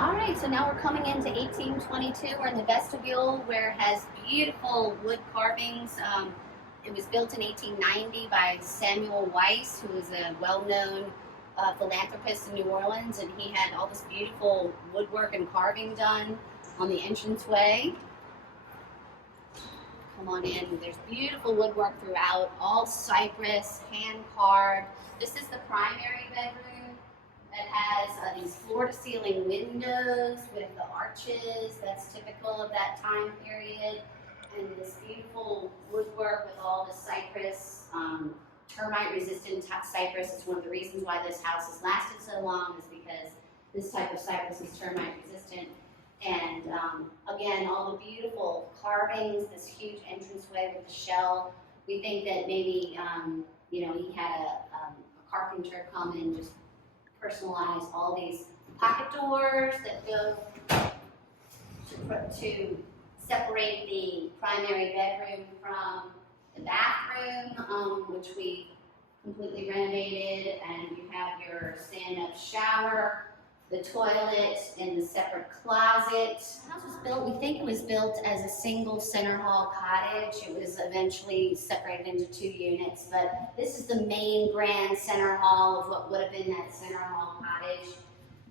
All right, so now we're coming into 1822. We're in the vestibule where it has beautiful wood carvings. It was built in 1890 by Samuel Weiss, who was a well-known philanthropist in New Orleans, and he had all this beautiful woodwork and carving done on the entranceway. Come on in. There's beautiful woodwork throughout, all cypress, hand-carved. This is the primary bedroom that has these floor-to-ceiling windows with the arches. That's typical of that time period. And this beautiful woodwork with all the cypress, termite-resistant cypress is one of the reasons why this house has lasted so long, is because this type of cypress is termite-resistant. And again, all the beautiful carvings, this huge entranceway with the shell. We think that maybe, he had a carpenter come and just personalize all these pocket doors that go to separate the primary bedroom from the bathroom, which we completely renovated. And you have your stand-up shower, the toilet, and the separate closet. The house was built, we think it was built as a single center hall cottage. It was eventually separated into 2 units, but this is the main grand center hall of what would have been that center hall cottage.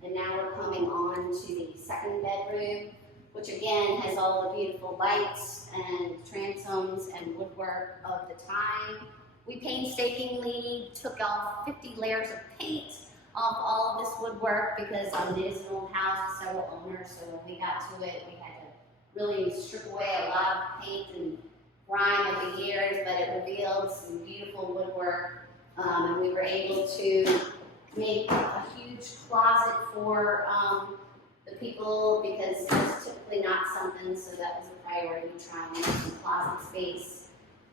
And now we're coming on to the second bedroom, which again has all the beautiful lights and transoms and woodwork of the time. We painstakingly took off 50 layers of paint off all of this woodwork because it is an old house with several owners, so when we got to it, we had to really strip away a lot of paint and grime over the years, but it revealed some beautiful woodwork, and we were able to make a huge closet for the people because it's typically not something, so that was a priority, trying to make some closet space,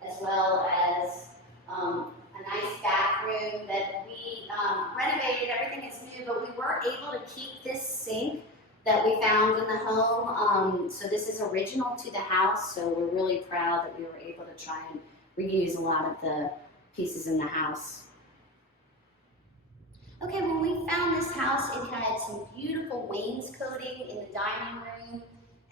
as well as a nice bathroom that we renovated. Everything is new, but we were able to keep this sink that we found in the home. So this is original to the house, so we're really proud that we were able to try and reuse a lot of the pieces in the house. Okay, when we found this house, it had some beautiful wainscoting in the dining room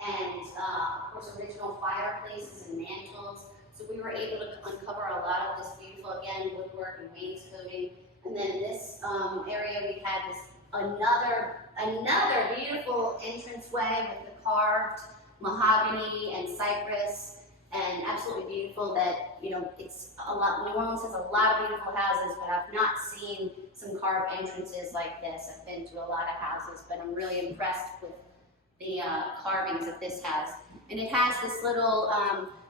and, of course, original fireplaces and mantles. So we were able to uncover a lot of this beautiful, again, woodwork and wainscoting. And then in this area, we had this another beautiful entranceway with the carved mahogany and cypress, and absolutely beautiful. That, it's a lot. New Orleans has a lot of beautiful houses, but I've not seen some carved entrances like this. I've been to a lot of houses, but I'm really impressed with the carvings of this house. And it has this little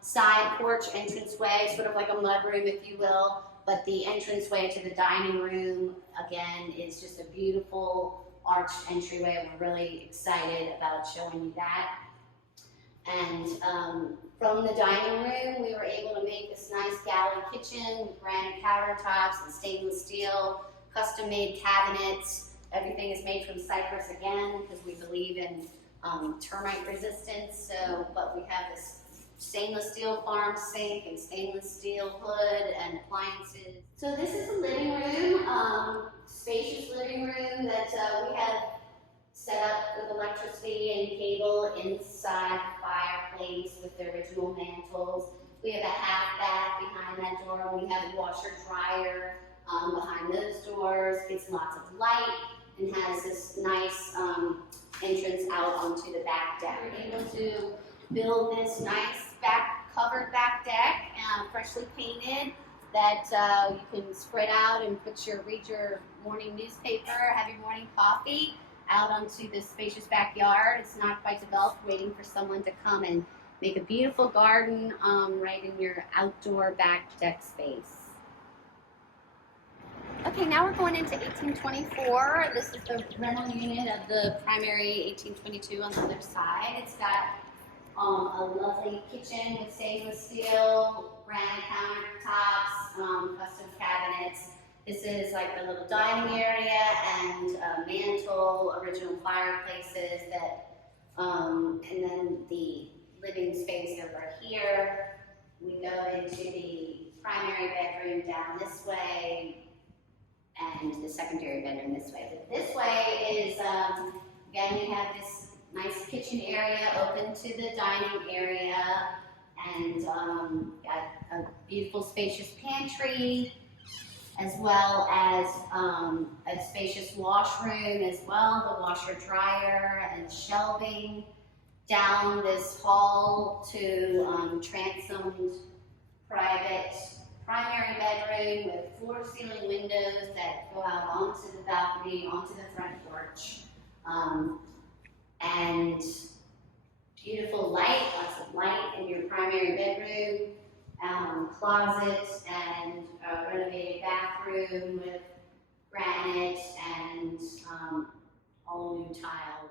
side porch entranceway, sort of like a mudroom, if you will, but the entranceway to the dining room, again, is just a beautiful arched entryway. We're really excited about showing you that. And from the dining room, we were able to make this nice galley kitchen with granite countertops and stainless steel, custom-made cabinets. Everything is made from cypress again, because we believe in termite resistance. But we have this stainless steel farm sink and stainless steel hood and appliances. So this is the living room, spacious living room that we have set up with electricity and cable inside the fireplace with the original mantles. We have a half bath behind that door. We have a washer dryer behind those doors. Gets lots of light and has this nice entrance out onto the back deck. We're able to build this nice covered back deck, freshly painted, that you can spread out and read your morning newspaper, have your morning coffee out onto this spacious backyard. It's not quite developed, waiting for someone to come and make a beautiful garden right in your outdoor back deck space. Okay, now we're going into 1824. This is the rental unit of the primary 1822 on the other side. It's got a lovely kitchen with stainless steel, granite countertops, custom cabinets. This is like the little dining area and mantle, original fireplaces and then the living space over here. We go into the primary bedroom down this way and the secondary bedroom this way. But this way is, again, Again, we have this nice kitchen area open to the dining area, and got a beautiful spacious pantry, as well as a spacious washroom as well, the washer dryer and shelving. Down this hall to transomed private primary bedroom with floor-to-ceiling windows that go out onto the balcony, onto the front porch. And beautiful light, lots of light in your primary bedroom, closet, and a renovated bathroom with granite and all new tile.